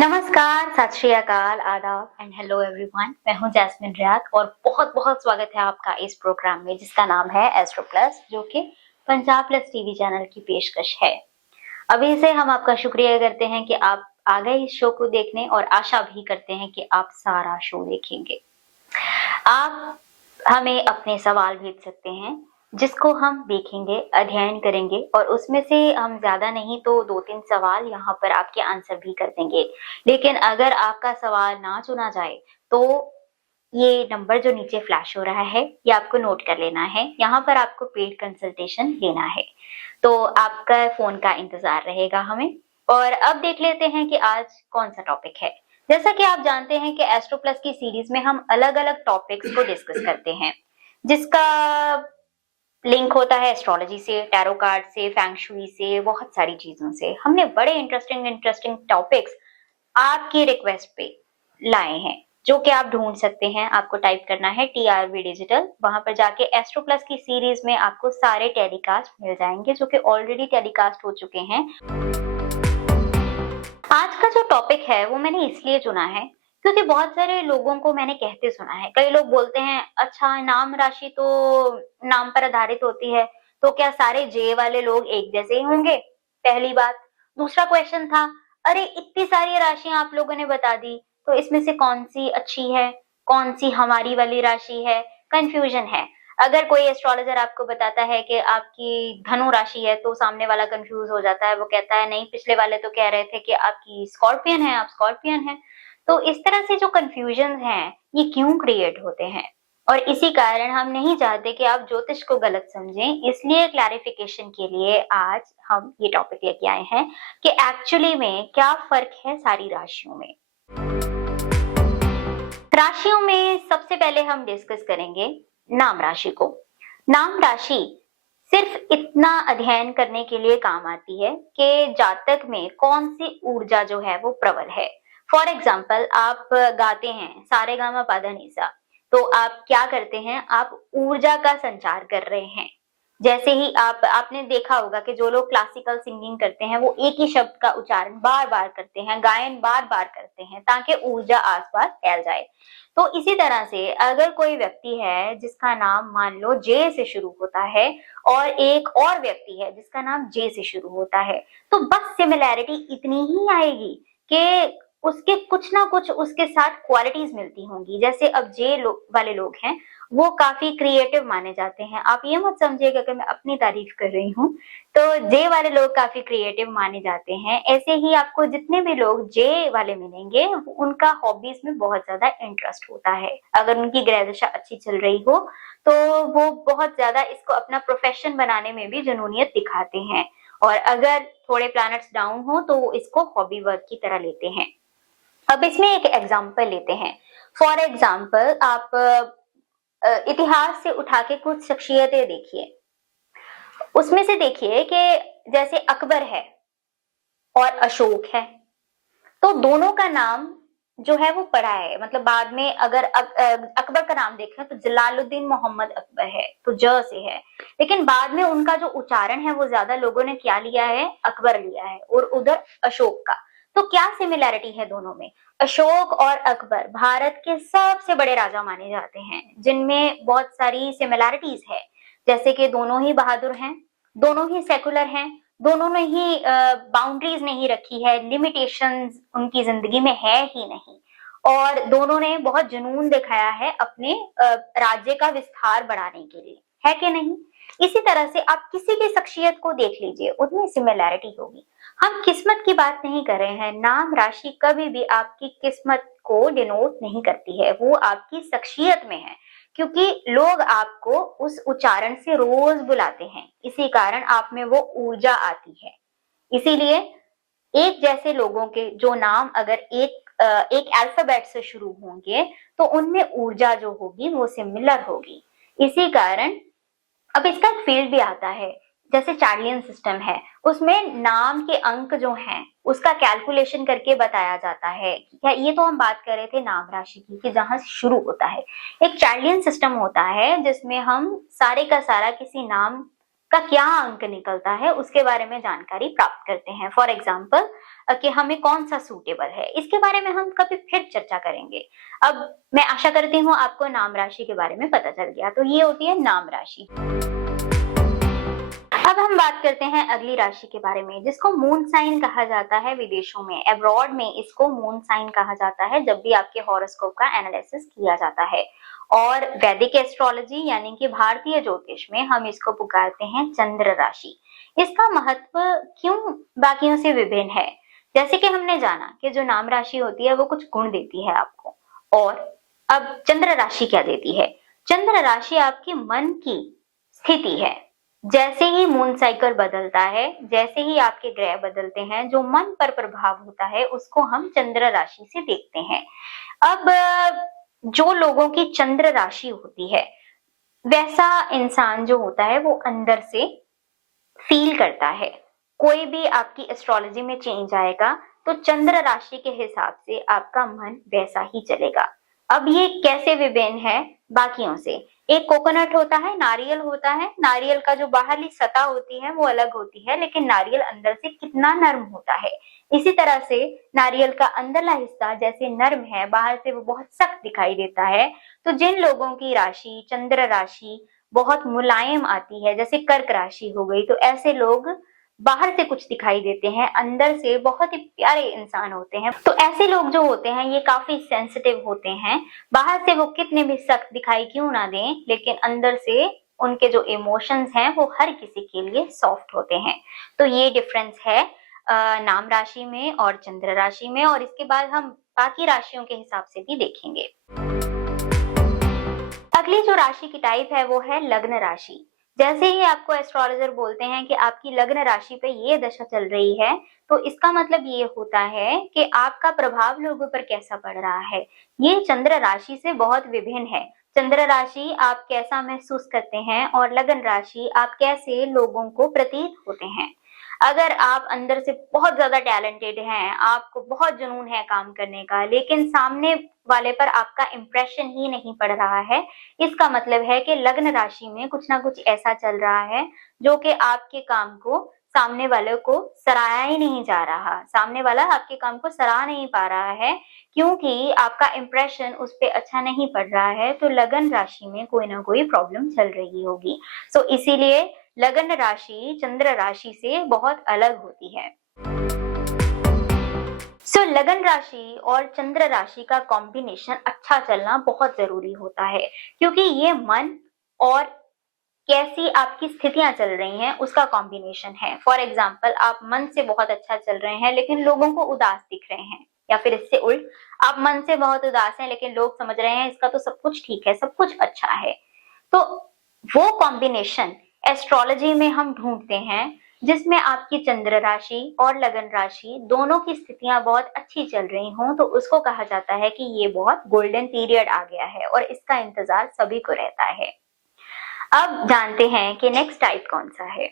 नमस्कार, सत श्री अकाल, आदाब एंड हेलो एवरीवन। मैं हूं जैस्मिन रियाद और बहुत-बहुत स्वागत है आपका इस प्रोग्राम में जिसका नाम है एस्ट्रो प्लस, जो कि पंजाब प्लस टीवी चैनल की पेशकश है। अभी से हम आपका शुक्रिया करते हैं कि आप आ गए इस शो को देखने और आशा भी करते हैं कि आप सारा शो देखेंगे। आप हमें अपने सवाल भेज सकते हैं जिसको हम देखेंगे, अध्ययन करेंगे और उसमें से हम ज्यादा नहीं तो 2-3 सवाल यहाँ पर आपके आंसर भी कर देंगे। लेकिन अगर आपका सवाल ना चुना जाए तो ये नंबर जो नीचे फ्लैश हो रहा है ये आपको नोट कर लेना है। यहाँ पर आपको पेड कंसल्टेशन लेना है, तो आपका फोन का इंतजार रहेगा हमें। और अब देख लेते हैं कि आज कौन सा टॉपिक है। जैसा कि आप जानते हैं कि एस्ट्रो प्लस की सीरीज में हम अलग अलग टॉपिक्स को डिस्कस करते हैं, जिसका लिंक होता है एस्ट्रोलॉजी से, टैरो कार्ड से, फेंग शुई से, बहुत सारी चीजों से। हमने बड़े इंटरेस्टिंग इंटरेस्टिंग टॉपिक्स आपकी रिक्वेस्ट पे लाए हैं, जो कि आप ढूंढ सकते हैं। आपको टाइप करना है TRV डिजिटल, वहां पर जाके एस्ट्रो प्लस की सीरीज में आपको सारे टेलीकास्ट मिल जाएंगे जो कि ऑलरेडी टेलीकास्ट हो चुके हैं। आज का जो टॉपिक है वो मैंने इसलिए चुना है क्योंकि बहुत सारे लोगों को मैंने कहते सुना है। कई लोग बोलते हैं अच्छा नाम राशि तो नाम पर आधारित होती है, तो क्या सारे जे वाले लोग एक जैसे ही होंगे? पहली बात। दूसरा क्वेश्चन था, अरे इतनी सारी राशियां आप लोगों ने बता दी, तो इसमें से कौन सी अच्छी है, कौन सी हमारी वाली राशि है? कंफ्यूजन है। अगर कोई एस्ट्रोलॉजर आपको बताता है कि आपकी धनु राशि है तो सामने वाला कंफ्यूज हो जाता है। वो कहता है नहीं, पिछले वाले तो कह रहे थे कि आपकी स्कॉर्पियन है, आप स्कॉर्पियन है। तो इस तरह से जो कंफ्यूजन हैं ये क्यों क्रिएट होते हैं? और इसी कारण हम नहीं चाहते कि आप ज्योतिष को गलत समझें, इसलिए क्लैरिफिकेशन के लिए आज हम ये टॉपिक लेके आए हैं कि एक्चुअली में क्या फर्क है सारी राशियों में। राशियों में सबसे पहले हम डिस्कस करेंगे नाम राशि को। नाम राशि सिर्फ इतना अध्ययन करने के लिए काम आती है कि जातक में कौन सी ऊर्जा जो है वो प्रबल है। फॉर एग्जाम्पल, आप गाते हैं सारे गामा पाधा निसा, तो आप क्या करते हैं, आप ऊर्जा का संचार कर रहे हैं। जैसे ही आपने देखा होगा कि जो लोग क्लासिकल सिंगिंग करते हैं वो एक ही शब्द का उच्चारण बार बार करते हैं, गायन बार बार करते हैं ताकि ऊर्जा आसपास फैल जाए। तो इसी तरह से अगर कोई व्यक्ति है जिसका नाम मान लो जे से शुरू होता है और एक और व्यक्ति है जिसका नाम जे से शुरू होता है, तो बस सिमिलैरिटी इतनी ही आएगी कि उसके कुछ ना कुछ उसके साथ क्वालिटीज मिलती होंगी। जैसे अब वाले लोग हैं वो काफी क्रिएटिव माने जाते हैं। आप ये मत समझिएगा कि मैं अपनी तारीफ कर रही हूँ, तो जे वाले लोग काफी क्रिएटिव माने जाते हैं। ऐसे ही आपको जितने भी लोग जे वाले मिलेंगे उनका हॉबीज में बहुत ज्यादा इंटरेस्ट होता है। अगर उनकी ग्रह दशा अच्छी चल रही हो तो वो बहुत ज्यादा इसको अपना प्रोफेशन बनाने में भी जुनूनियत दिखाते हैं, और अगर थोड़े प्लैनेट्स डाउन हो तो वो इसको हॉबी वर्क की तरह लेते हैं। अब इसमें एक एग्जाम्पल लेते हैं। फॉर एग्जाम्पल, आप इतिहास से उठा के कुछ शख्सियतें देखिए। उसमें से देखिए कि जैसे अकबर है और अशोक है, तो दोनों का नाम जो है वो पढ़ा है। मतलब बाद में अगर अकबर का नाम देखें तो जलालुद्दीन मोहम्मद अकबर है, तो ज से है। लेकिन बाद में उनका जो उच्चारण है वो ज्यादा लोगों ने क्या लिया है, अकबर लिया है, और उधर अशोक का। तो क्या सिमिलैरिटी है दोनों में? अशोक और अकबर भारत के सबसे बड़े राजा माने जाते हैं, जिनमें बहुत सारी सिमिलैरिटीज है। जैसे कि दोनों ही बहादुर हैं, दोनों ही सेकुलर हैं, दोनों ने ही बाउंड्रीज नहीं रखी है, लिमिटेशंस उनकी जिंदगी में है ही नहीं, और दोनों ने बहुत जुनून दिखाया है अपने राज्य का विस्तार बढ़ाने के लिए, है कि नहीं? इसी तरह से आप किसी भी शख्सियत को देख लीजिए, उनमें सिमिलैरिटी होगी। हम किस्मत की बात नहीं कर रहे हैं। नाम राशि कभी भी आपकी किस्मत को डिनोट नहीं करती है, वो आपकी शख्सियत में है, क्योंकि लोग आपको उस उच्चारण से रोज बुलाते हैं, इसी कारण आप में वो ऊर्जा आती है। इसीलिए एक जैसे लोगों के जो नाम अगर एक अल्फाबेट से शुरू होंगे तो उनमें ऊर्जा जो होगी वो सिमिलर होगी। इसी कारण अब इसका एक फील्ड भी आता है, जैसे चार्लियन सिस्टम है, उसमें नाम के अंक जो हैं उसका कैलकुलेशन करके बताया जाता है। क्या ये तो हम बात कर रहे थे नाम राशि की कि जहां से शुरू होता है। एक चार्लियन सिस्टम होता है जिसमें हम सारे का सारा किसी नाम का क्या अंक निकलता है उसके बारे में जानकारी प्राप्त करते हैं। फॉर एग्जाम्पल, कि हमें कौन सा सूटेबल है, इसके बारे में हम कभी फिर चर्चा करेंगे। अब मैं आशा करती हूँ आपको नाम राशि के बारे में पता चल गया। तो ये होती है नाम राशि। अब हम बात करते हैं अगली राशि के बारे में, जिसको मून साइन कहा जाता है। विदेशों में, अब्रॉड में इसको मून साइन कहा जाता है जब भी आपके हॉरोस्कोप का एनालिसिस किया जाता है। और वैदिक एस्ट्रोलॉजी यानी कि भारतीय ज्योतिष में हम इसको पुकारते हैं चंद्र राशि। इसका महत्व क्यों बाकियों से विभिन्न है? जैसे कि हमने जाना कि जो नाम राशि होती है वो कुछ गुण देती है आपको, और अब चंद्र राशि क्या देती है? चंद्र राशि आपके मन की स्थिति है। जैसे ही मून साइकिल बदलता है, जैसे ही आपके ग्रह बदलते हैं, जो मन पर प्रभाव होता है उसको हम चंद्र राशि से देखते हैं। अब जो लोगों की चंद्र राशि होती है, वैसा इंसान जो होता है वो अंदर से फील करता है। कोई भी आपकी एस्ट्रोलॉजी में चेंज आएगा तो चंद्र राशि के हिसाब से आपका मन वैसा ही चलेगा। अब ये कैसे विभिन्न है बाकियों से? एक कोकोनट होता है, नारियल होता है, नारियल का जो बाहरली सतह होती है वो अलग होती है, लेकिन नारियल अंदर से कितना नर्म होता है। इसी तरह से नारियल का अंदरला हिस्सा जैसे नर्म है, बाहर से वो बहुत सख्त दिखाई देता है। तो जिन लोगों की राशि चंद्र राशि बहुत मुलायम आती है, जैसे कर्क राशि हो गई, तो ऐसे लोग बाहर से कुछ दिखाई देते हैं, अंदर से बहुत ही प्यारे इंसान होते हैं। तो ऐसे लोग जो होते हैं ये काफी सेंसिटिव होते हैं। बाहर से वो कितने भी सख्त दिखाई क्यों ना दें, लेकिन अंदर से उनके जो इमोशंस हैं वो हर किसी के लिए सॉफ्ट होते हैं। तो ये डिफरेंस है नाम राशि में और चंद्र राशि में, और इसके बाद हम बाकी राशियों के हिसाब से भी देखेंगे। अगली जो राशि की टाइप है वो है लग्न राशि। जैसे ही आपको एस्ट्रोलॉजर बोलते हैं कि आपकी लग्न राशि पे ये दशा चल रही है, तो इसका मतलब ये होता है कि आपका प्रभाव लोगों पर कैसा पड़ रहा है। ये चंद्र राशि से बहुत विभिन्न है। चंद्र राशि आप कैसा महसूस करते हैं और लग्न राशि आप कैसे लोगों को प्रतीत होते हैं। अगर आप अंदर से बहुत ज्यादा टैलेंटेड हैं, आपको बहुत जुनून है काम करने का, लेकिन सामने वाले पर आपका इंप्रेशन ही नहीं पड़ रहा है, इसका मतलब है कि लग्न राशि में कुछ ना कुछ ऐसा चल रहा है जो कि आपके काम को सामने वाले को सराहा ही नहीं जा रहा। सामने वाला आपके काम को सराह नहीं पा रहा है, क्योंकि आपका इंप्रेशन उस पे अच्छा नहीं पड़ रहा है। तो लग्न राशि में कोई ना कोई प्रॉब्लम चल रही होगी। सो इसीलिए लग्न राशि चंद्र राशि से बहुत अलग होती है। लग्न राशि और चंद्र राशि का कॉम्बिनेशन अच्छा चलना बहुत जरूरी होता है, क्योंकि ये मन और कैसी आपकी स्थितियां चल रही हैं उसका कॉम्बिनेशन है। फॉर एग्जाम्पल, आप मन से बहुत अच्छा चल रहे हैं लेकिन लोगों को उदास दिख रहे हैं, या फिर इससे उल्ट, आप मन से बहुत उदास हैं लेकिन लोग समझ रहे हैं इसका तो सब कुछ ठीक है, सब कुछ अच्छा है। तो वो कॉम्बिनेशन एस्ट्रोलॉजी में हम ढूंढते हैं जिसमें आपकी चंद्र राशि और लगन राशि दोनों की स्थितियां बहुत अच्छी चल रही हों, तो उसको कहा जाता है कि ये बहुत गोल्डन पीरियड आ गया है और इसका इंतजार सभी को रहता है। अब जानते हैं कि नेक्स्ट टाइप कौन सा है।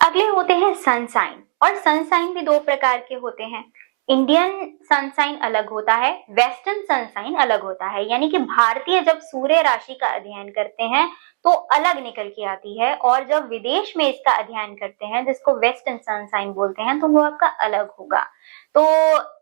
अगले होते हैं सनसाइन, और सनसाइन भी दो प्रकार के होते हैं। इंडियन सनसाइन अलग होता है, वेस्टर्न सनसाइन अलग होता है। यानी कि भारतीय जब सूर्य राशि का अध्ययन करते हैं तो अलग निकल के आती है, और जब विदेश में इसका अध्ययन करते हैं जिसको वेस्टर्न सनसाइन बोलते हैं तो वो आपका अलग होगा। तो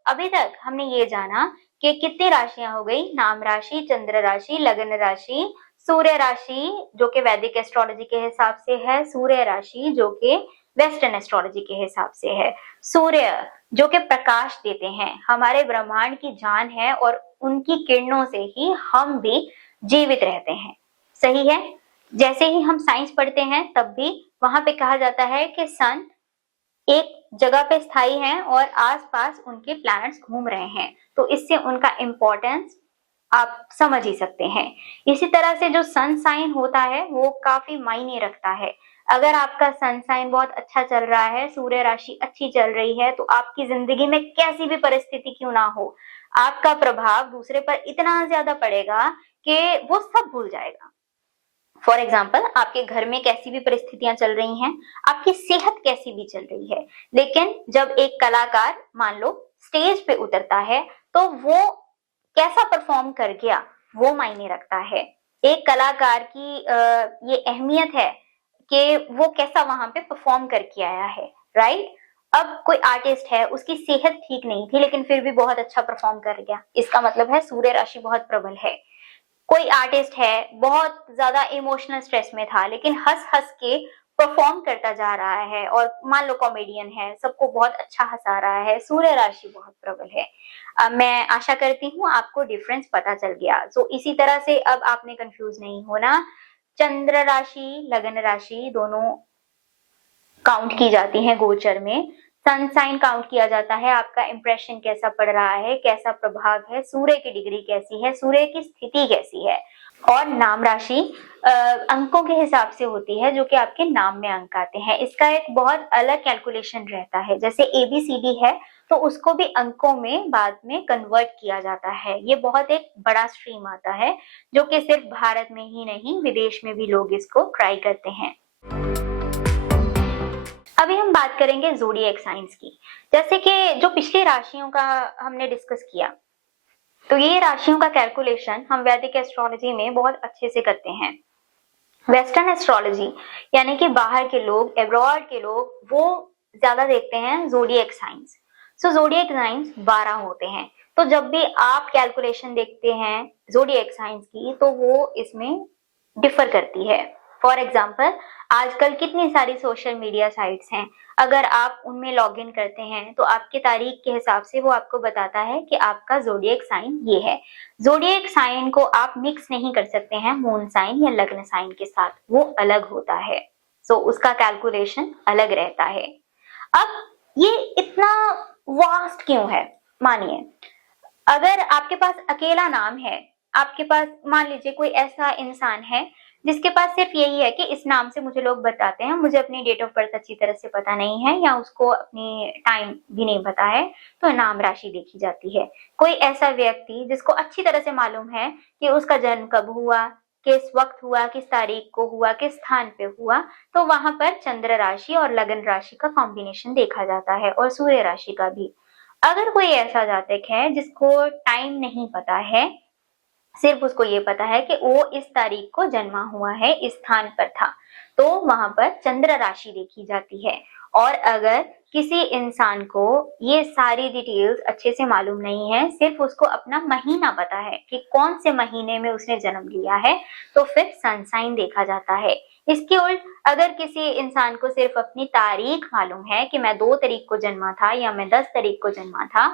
अभी तक हमने ये जाना कि कितनी राशियां हो गई, नाम राशि, चंद्र राशि, लगन राशि, सूर्य राशि जो कि वैदिक एस्ट्रोलॉजी के हिसाब से है, सूर्य राशि जो कि वेस्टर्न एस्ट्रोलॉजी के हिसाब से है। सूर्य जो कि प्रकाश देते हैं, हमारे ब्रह्मांड की जान है, और उनकी किरणों से ही हम भी जीवित रहते हैं। सही है। जैसे ही हम साइंस पढ़ते हैं तब भी वहां पे कहा जाता है कि सन एक जगह पे स्थायी है और आसपास उनके प्लैनेट्स घूम रहे हैं, तो इससे उनका इंपॉर्टेंस आप समझ ही सकते हैं। इसी तरह से जो सन साइन होता है वो काफी मायने रखता है। अगर आपका सन साइन बहुत अच्छा चल रहा है, सूर्य राशि अच्छी चल रही है, तो आपकी जिंदगी में कैसी भी परिस्थिति क्यों ना हो, आपका प्रभाव दूसरे पर इतना ज्यादा पड़ेगा कि वो सब भूल जाएगा। फॉर एग्जाम्पल, आपके घर में कैसी भी परिस्थितियां चल रही हैं, आपकी सेहत कैसी भी चल रही है, लेकिन जब एक कलाकार मान लो स्टेज पे उतरता है तो वो कैसा परफॉर्म कर गया वो मायने रखता है। एक कलाकार की ये अहमियत है कि वो कैसा वहां पे परफॉर्म करके आया है, राइट। अब कोई आर्टिस्ट है, उसकी सेहत ठीक नहीं थी लेकिन फिर भी बहुत अच्छा परफॉर्म कर गया, इसका मतलब है सूर्य राशि बहुत प्रबल है। कोई आर्टिस्ट है, बहुत ज़्यादा इमोशनल स्ट्रेस में था लेकिन हँस-हँस के परफ़ॉर्म करता जा रहा है, और मान लो कॉमेडियन है, सबको बहुत अच्छा हँसा रहा है, सूर्य राशि बहुत प्रबल है। मैं आशा करती हूँ आपको डिफरेंस पता चल गया। सो इसी तरह से अब आपने कन्फ्यूज़ नहीं होना। चंद्र राशि, लगन राशि दोनों काउंट की जाती हैं गोचर में। सन साइन काउंट किया जाता है, आपका इंप्रेशन कैसा पड़ रहा है, कैसा प्रभाव है, सूर्य की डिग्री कैसी है, सूर्य की स्थिति कैसी है। और नाम राशि अंकों के हिसाब से होती है, जो कि आपके नाम में अंक आते हैं। इसका एक बहुत अलग कैलकुलेशन रहता है, जैसे ABCD है तो उसको भी अंकों में बाद में कन्वर्ट किया जाता है। ये बहुत एक बड़ा स्ट्रीम आता है, जो कि सिर्फ भारत में ही नहीं, विदेश में भी लोग इसको ट्राई करते हैं। अभी हम बात करेंगे ज़ोडिएक साइंस की। जैसे कि जो पिछली राशियों का हमने डिस्कस किया, तो ये राशियों का कैलकुलेशन हम वैदिक एस्ट्रोलॉजी में बहुत अच्छे से करते हैं। वेस्टर्न एस्ट्रोलॉजी यानी कि बाहर के लोग, अब्रॉड के लोग, वो ज़्यादा देखते हैं ज़ोडिएक साइंस। सो ज़ोडिएक साइंस 12 होते हैं। तो जब भी आप कैलकुलेशन देखते हैं ज़ोडिएक साइंस की, तो वो इसमें डिफर करती है। फॉर एग्जाम्पल, आजकल कितनी सारी सोशल मीडिया साइट्स हैं, अगर आप उनमें लॉगिन करते हैं तो आपकी तारीख के हिसाब से वो आपको बताता है कि आपका ज़ोडिएक साइन ये है। ज़ोडिएक साइन को आप मिक्स नहीं कर सकते हैं मून साइन या लग्न साइन के साथ, वो अलग होता है। सो उसका कैलकुलेशन अलग रहता है। अब ये इतना वास्ट क्यों है? मानिए, अगर आपके पास अकेला नाम है, आपके पास मान लीजिए कोई ऐसा इंसान है जिसके पास सिर्फ यही है कि इस नाम से मुझे लोग बताते हैं, मुझे अपनी डेट ऑफ बर्थ अच्छी तरह से पता नहीं है या उसको अपनी टाइम भी नहीं पता है, तो नाम राशि देखी जाती है। कोई ऐसा व्यक्ति जिसको अच्छी तरह से मालूम है कि उसका जन्म कब हुआ, किस वक्त हुआ, किस तारीख को हुआ, किस स्थान पे हुआ, तो वहां पर चंद्र राशि और लगन राशि का कॉम्बिनेशन देखा जाता है, और सूर्य राशि का भी। अगर कोई ऐसा जातक है जिसको टाइम नहीं पता है, सिर्फ उसको ये पता है कि वो इस तारीख को जन्मा हुआ है, इस स्थान पर था, तो वहां पर चंद्र राशि देखी जाती है। और अगर किसी इंसान को ये सारी डिटेल्स अच्छे से मालूम नहीं है, सिर्फ उसको अपना महीना पता है कि कौन से महीने में उसने जन्म लिया है, तो फिर सन साइन देखा जाता है। इसके उल्ट अगर किसी इंसान को सिर्फ अपनी तारीख मालूम है कि मैं 2 तारीख को जन्मा था या मैं 10 तारीख को जन्मा था,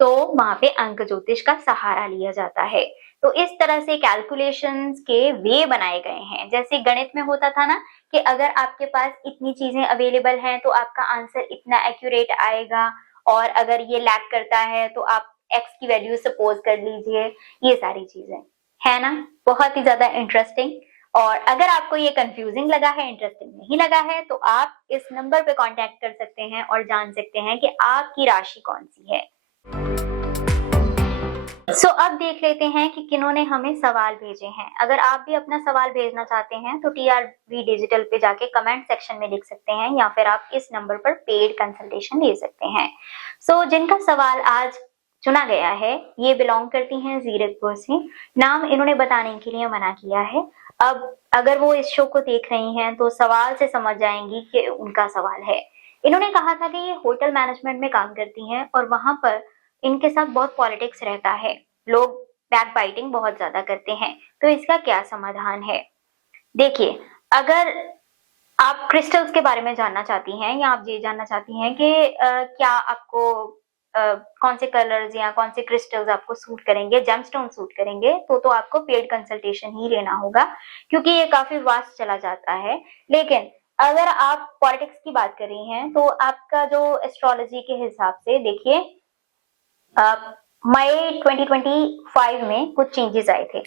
तो वहां पे अंक ज्योतिष का सहारा लिया जाता है। तो इस तरह से कैलकुलेशंस के वे बनाए गए हैं। जैसे गणित में होता था ना कि अगर आपके पास इतनी चीजें अवेलेबल हैं तो आपका आंसर इतना एक्यूरेट आएगा, और अगर ये लैक करता है तो आप एक्स की वैल्यू सपोज कर लीजिए। ये सारी चीजें है ना, बहुत ही ज्यादा इंटरेस्टिंग। और अगर आपको ये कंफ्यूजिंग लगा है, इंटरेस्टिंग नहीं लगा है, तो आप इस नंबर पे कांटेक्ट कर सकते हैं और जान सकते हैं कि आपकी राशि कौन सी है। अब देख लेते हैं कि किन्होंने हमें सवाल भेजे हैं। अगर आप भी अपना सवाल भेजना चाहते हैं तो TRV डिजिटल पे जाके कमेंट सेक्शन में लिख सकते हैं, या फिर आप इस नंबर पर पेड कंसल्टेशन ले सकते हैं। जिनका सवाल आज चुना गया है, ये बिलोंग करती हैं जीरकपुर से। नाम इन्होंने बताने के लिए मना किया है। अब अगर वो इस शो को देख रही हैं तो सवाल से समझ जाएंगी कि उनका सवाल है। इन्होंने कहा था कि ये होटल मैनेजमेंट में काम करती हैं और वहां पर इनके साथ बहुत पॉलिटिक्स रहता है, लोग बैक बाइटिंग बहुत ज्यादा करते हैं, तो इसका क्या समाधान है? देखिए, अगर आप क्रिस्टल्स के बारे में जानना चाहती हैं या आप ये जानना चाहती हैं कि क्या आपको कौन से कलर्स या कौन से क्रिस्टल्स आपको सूट करेंगे, जेमस्टोन सूट करेंगे, तो आपको पेड कंसल्टेशन ही लेना होगा, क्योंकि ये काफी वास्ट चला जाता है। लेकिन अगर आप पॉलिटिक्स की बात कर रही हैं तो आपका जो एस्ट्रोलॉजी के हिसाब से देखिए, मई 2025 में कुछ चेंजेस आए थे।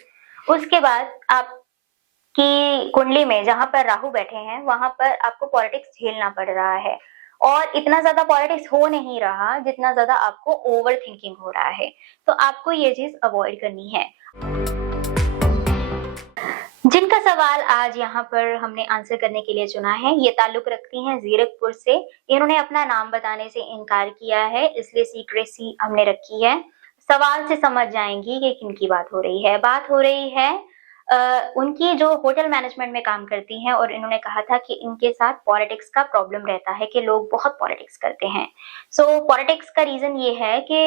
उसके बाद आपकी कुंडली में जहां पर राहु बैठे हैं वहां पर आपको पॉलिटिक्स झेलना पड़ रहा है, और इतना ज्यादा पॉलिटिक्स हो नहीं रहा जितना ज्यादा आपको ओवर थिंकिंग हो रहा है। तो आपको ये चीज अवॉइड करनी है। जिनका सवाल आज यहाँ पर हमने आंसर करने के लिए चुना है, ये ताल्लुक रखती हैं जीरकपुर से। इन्होंने अपना नाम बताने से इनकार किया है, इसलिए सीक्रेसी हमने रखी है। सवाल से समझ जाएंगी कि किन की बात हो रही है। बात हो रही है उनकी जो होटल मैनेजमेंट में काम करती हैं और इन्होंने कहा था कि इनके साथ पॉलिटिक्स का प्रॉब्लम रहता है कि लोग बहुत पॉलिटिक्स करते हैं। सो पॉलिटिक्स का रीज़न ये है कि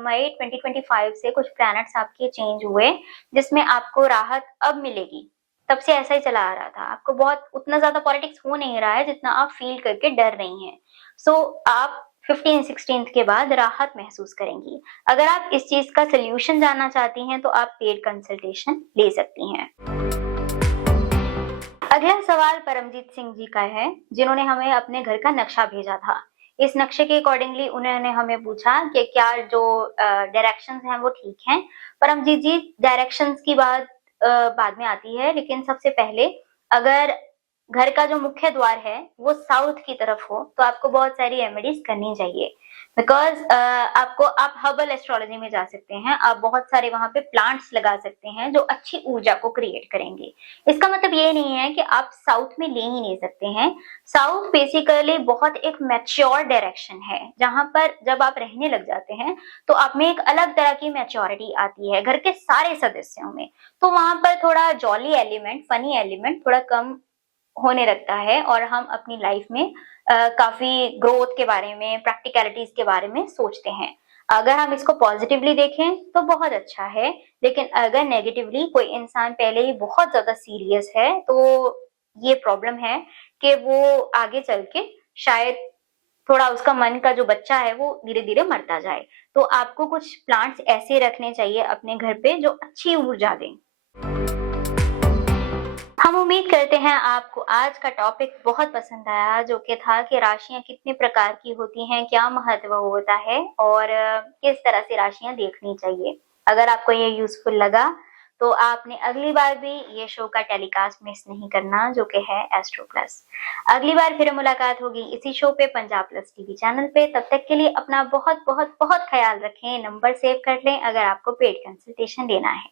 मई 2025 से कुछ प्लैनेट्स आपके चेंज हुए, जिसमें आपको राहत अब मिलेगी। तब से ऐसा ही चला आ रहा था। आपको बहुत उतना ज़्यादा पॉलिटिक्स हो नहीं रहा है जितना आप फ़ील करके डर रही हैं। सो आप 15-16th के बाद राहत महसूस करेंगी। अगर आप इस चीज़ का सॉल्यूशन जानना चाहती हैं तो आप पेड कंसल्टेशन ले सकती हैं। अगला सवाल परमजीत सिंह जी का है, जिन्होंने हमें अपने घर का नक्शा भेजा था। इस नक्शे के अकॉर्डिंगली उन्होंने हमें पूछा कि क्या जो डायरेक्शंस हैं वो ठीक हैं। परमजीत जी, डायरेक्शंस की बात बाद में आती है, लेकिन सबसे पहले अगर घर का जो मुख्य द्वार है वो साउथ की तरफ हो तो आपको बहुत सारी रेमेडीज करनी चाहिए। बिकॉज़ आपको आप हर्बल एस्ट्रोलॉजी में जा सकते हैं, आप बहुत सारे वहाँ पे प्लांट्स लगा सकते हैं जो अच्छी ऊर्जा को क्रिएट करेंगे। इसका मतलब ये नहीं है कि आप साउथ में ले ही नहीं सकते हैं। साउथ बेसिकली बहुत एक मैच्योर डायरेक्शन है, जहाँ पर जब आप रहने लग जाते हैं, तो आप में एक अलग तरह की मैच्योरिटी आती है घर के सारे सदस्यों में। तो वहाँ पर थोड़ा जॉली एलिमेंट, फनी एलिमेंट थोड़ा कम होने लगता है और हम अपनी लाइफ में काफ़ी ग्रोथ के बारे में, प्रैक्टिकैलिटीज़ के बारे में सोचते हैं। अगर हम इसको पॉज़िटिवली देखें तो बहुत अच्छा है, लेकिन अगर नेगेटिवली कोई इंसान पहले ही बहुत ज़्यादा सीरियस है, तो ये प्रॉब्लम है कि वो आगे चल के शायद थोड़ा उसका मन का जो बच्चा है वो धीरे-धीरे मरता जाए। तो आपको कुछ प्लांट्स ऐसे रखने चाहिए अपने घर पे जो अच्छी ऊर्जा दें। हम उम्मीद करते हैं आपको आज का टॉपिक बहुत पसंद आया, जो कि था कि राशियाँ कितने प्रकार की होती हैं, क्या महत्व होता है और किस तरह से राशियाँ देखनी चाहिए। अगर आपको ये यूज़फुल लगा, तो आपने अगली बार भी ये शो का टेलीकास्ट मिस नहीं करना, जो कि है एस्ट्रो प्लस। अगली बार फिर मुलाकात होगी इसी शो पे, पंजाब प्लस टीवी चैनल पे। तब तक के लिए अपना बहुत-बहुत बहुत ख़्याल रखें। नंबर सेव कर लें अगर आपको पेड कंसल्टेशन लेना है।